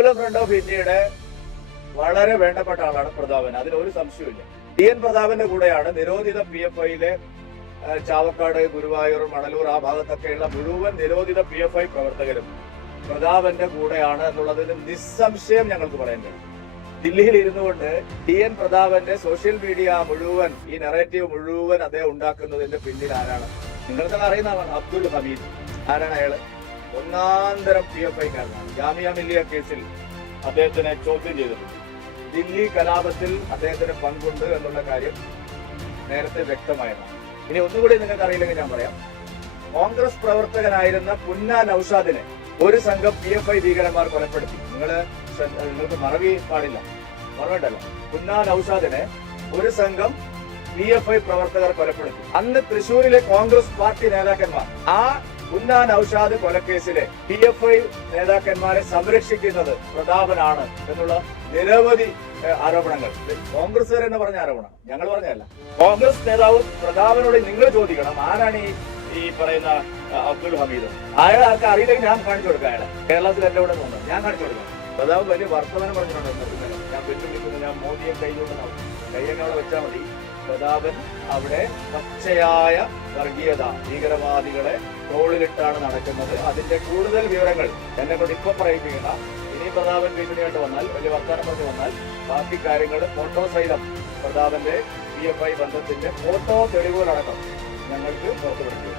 Popular front of ഇന്ത്യയുടെ വളരെ വേണ്ടപ്പെട്ട ആളാണ് പ്രതാപൻ. അതിൽ ഒരു സംശയമില്ല ടി എൻ പ്രതാപന്റെ കൂടെയാണ് നിരോധിത പി എഫ് ഐയിലെ ചാവക്കാട് ഗുരുവായൂർ മണലൂർ ആ ഭാഗത്തൊക്കെയുള്ള മുഴുവൻ നിരോധിത പി എഫ് ഐ പ്രവർത്തകരും പ്രതാപന്റെ കൂടെയാണ് എന്നുള്ളതിന് നിസ്സംശയം ഞങ്ങൾക്ക് കഴിയും. ദില്ലിയിൽ ഇരുന്നു കൊണ്ട് ടി എൻ പ്രതാപന്റെ സോഷ്യൽ മീഡിയ മുഴുവൻ ഈ നെറേറ്റീവ് മുഴുവൻ അദ്ദേഹം ഉണ്ടാക്കുന്നതിന്റെ പിന്നിൽ ആരാണ്? നിങ്ങൾക്ക് അറിയുന്നതാണ് അബ്ദുൾ ഹമീദ്. ആരാണ് അയാൾ? ഒന്നാന്തരം പി എഫ് ഐക്കാരനാണ് ജാമിയ മില്ലിയ കേസിൽ അദ്ദേഹത്തിനെ ചോദ്യം ചെയ്തിട്ടുണ്ട്. ദില്ലി കലാപത്തിൽ അദ്ദേഹത്തിന് പങ്കുണ്ട് എന്നുള്ള കാര്യം നേരത്തെ വ്യക്തമായതാണ് ഇനി ഒന്നുകൂടി നിങ്ങൾക്ക് അറിയില്ലെങ്കിൽ ഞാൻ പറയാം. കോൺഗ്രസ് പ്രവർത്തകനായിരുന്ന പുന്ന നൌഷാദിനെ ഒരു സംഘം പി എഫ് ഐ ഭീകരന്മാർ കൊലപ്പെടുത്തി. നിങ്ങൾ നിങ്ങൾക്ക് മറവി പാടില്ല. മറവേണ്ടല്ലോ. പുന്ന നൌഷാദിനെ ഒരു സംഘം പി എഫ് ഐ പ്രവർത്തകർ കൊലപ്പെടുത്തി. അന്ന് തൃശൂരിലെ കോൺഗ്രസ് പാർട്ടി നേതാക്കന്മാർ ആ പുന്ന നൌഷാദ് കൊലക്കേസിലെ പി എഫ് ഐ നേതാക്കന്മാരെ സംരക്ഷിക്കുന്നത് പ്രതാപനാണ് എന്നുള്ള നിരവധി ആരോപണങ്ങൾ. കോൺഗ്രസ് എന്ന് പറഞ്ഞ ആരോപണം. ഞങ്ങൾ പറഞ്ഞതല്ല. കോൺഗ്രസ് നേതാവ് പ്രതാപനോട് നിങ്ങൾ ചോദിക്കണം ആരാണ് ഈ ഈ പറയുന്ന അബ്ദുൾ ഹമീദ്? അയാൾ ആർക്ക് അറിയില്ലെങ്കിൽ ഞാൻ കാണിച്ചു കൊടുക്കാം അയാളെ. കേരളത്തിൽ എന്റെ ഇവിടെ തോന്നുന്നു ഞാൻ കാണിച്ചു കൊടുക്കാം. പ്രതാപ് വലിയ വർത്തമാനം പറഞ്ഞിട്ടുണ്ട്. ഞാൻ വെച്ചു ഞാൻ മോദിയെ കൈ അവിടെ വെച്ചാൽ മതി? പ്രതാപൻ അവിടെ പച്ചയായ വർഗീയത ഭീകരവാദികളെ തോളിലിട്ടാണ് നടക്കുന്നത്. അതിന്റെ കൂടുതൽ വിവരങ്ങൾ എന്നെ കൊണ്ട് ഇപ്പൊ പറയിപ്പിക്കുന്ന ഇനി പ്രതാപൻ ഭീഷണിയായിട്ട് വന്നാൽ വലിയ വർത്തമാനം പറഞ്ഞു വന്നാൽ ബാക്കി കാര്യങ്ങൾ ഫോട്ടോ സഹിതം പ്രതാപന്റെ പി എഫ് ഐ ബന്ധത്തിന്റെ ഫോട്ടോ തെളിവുകളടക്കം ഞങ്ങൾക്ക് പുറത്തുവിടുകയും